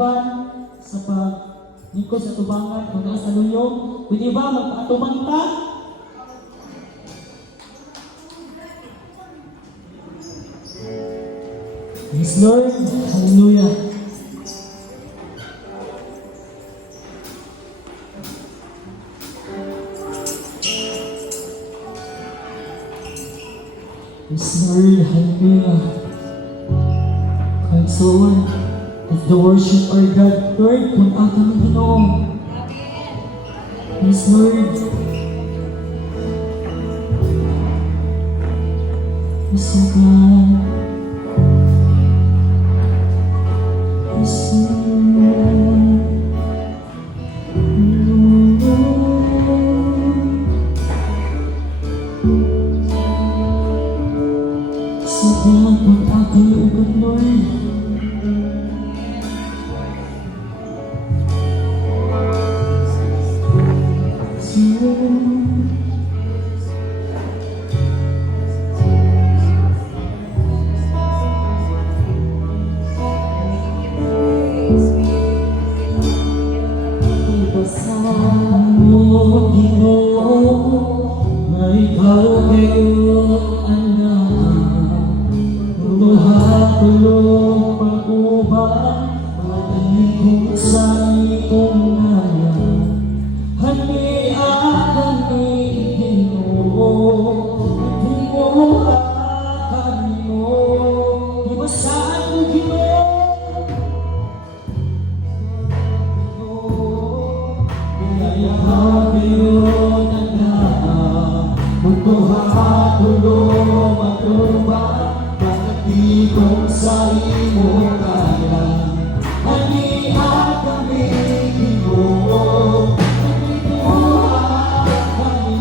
kauban sa pag-ikot sa tubangan kung nasa luyog. Pwede ba magpatubang ka? Yes, Lord. Hallelujah. Yes, Lord. Hallelujah. Kahit soon, as the worship our God, Lord, kung ang kami Ginoo. Yes, Lord. Yes, God. Yes, Lord. Sabihan kung ang kaluugan, Lord. Sa imo kaya, hanihan kami Ginoo, hanihan kami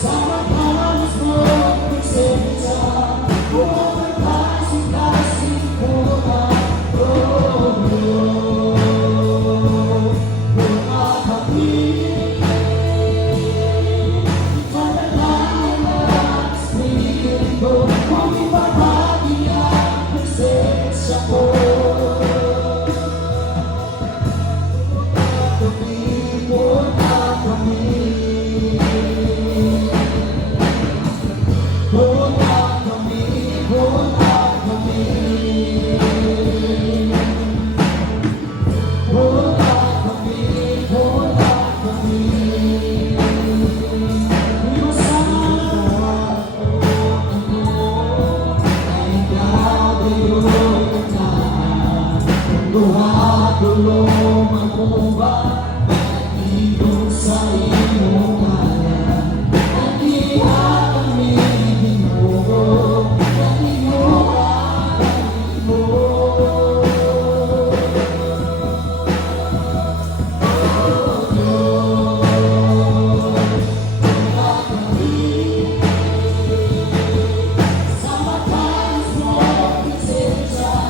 sa matalas mo presensya, kasing-kasing ko na. Tulong ako ba dito sa iyong ngalan? Hanihan kami Ginoo, hanihan kami sa matalas mo presensya.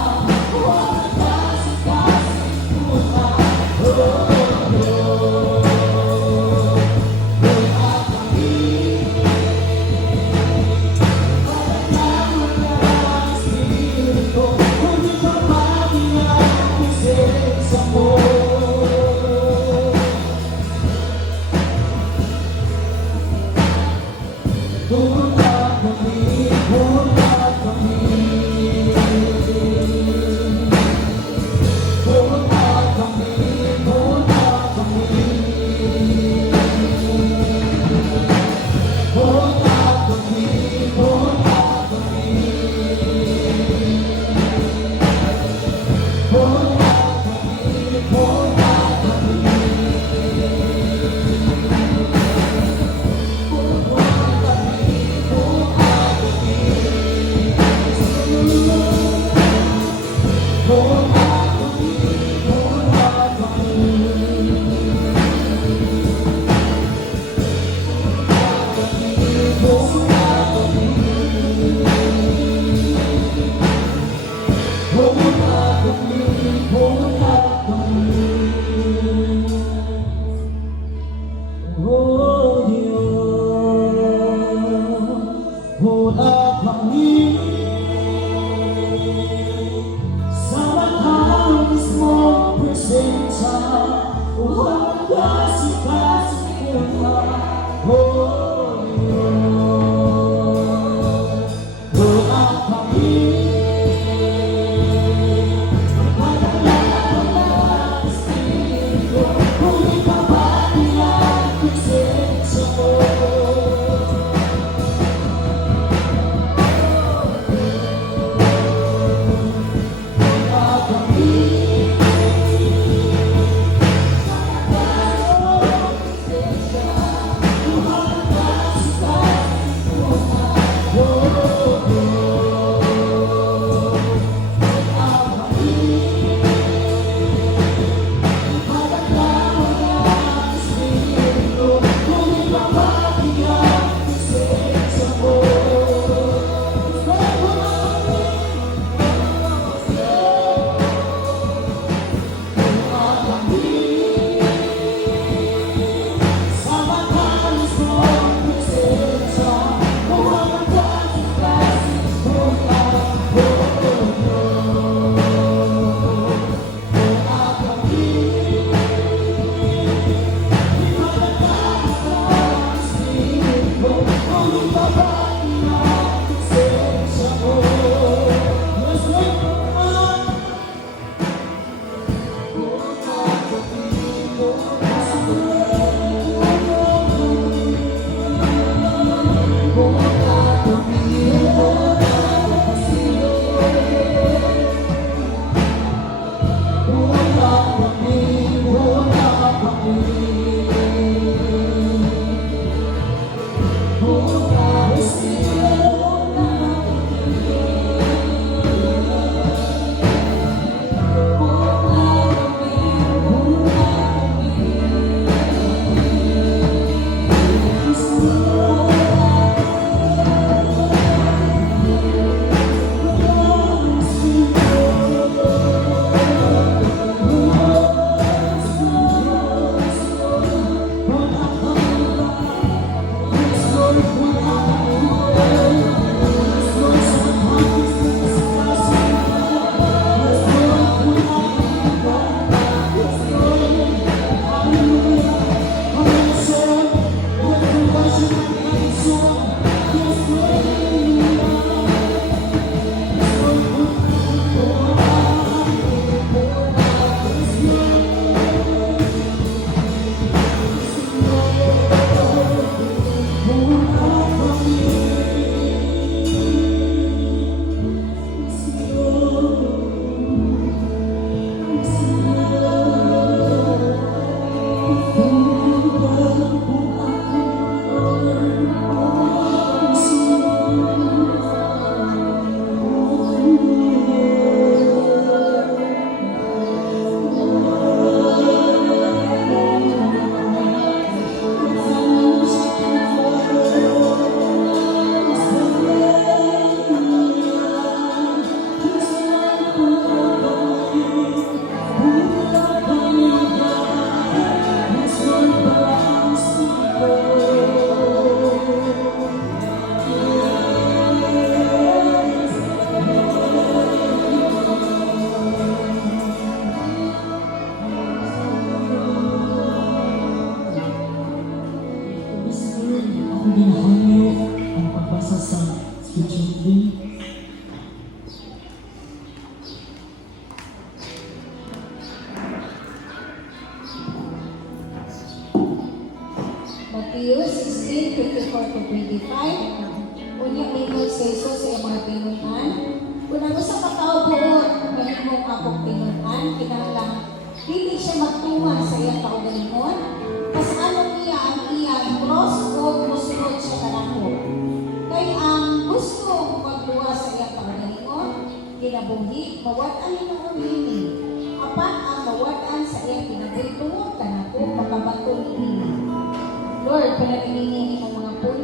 Mula kami sa matangis mong presensya, kasi ko oh Lord. Mula kami magdadala ng Espiritu, kung ibabati ang presensya mo. Binahayo ang pagbasa sa scripture reading. Matthew 16:54-25. Unyang ingon sa Isus sa iyang mga tinunan. Kung ano sa kataubuon, mahimong akong tinunan, kinahanglan dili siya magtuman sa iyang kaugalingon. Kas anong niya ang iyang cross o musunod siya kanako. Kay ang gusto magluwa sa iyang kaugalingon, kinabuhi, mawat-an niya ini. Apat ang mawat-an sa iyang kinabuhi tungod kanako, pagkabato ini. Lord, panalingin mo mga puno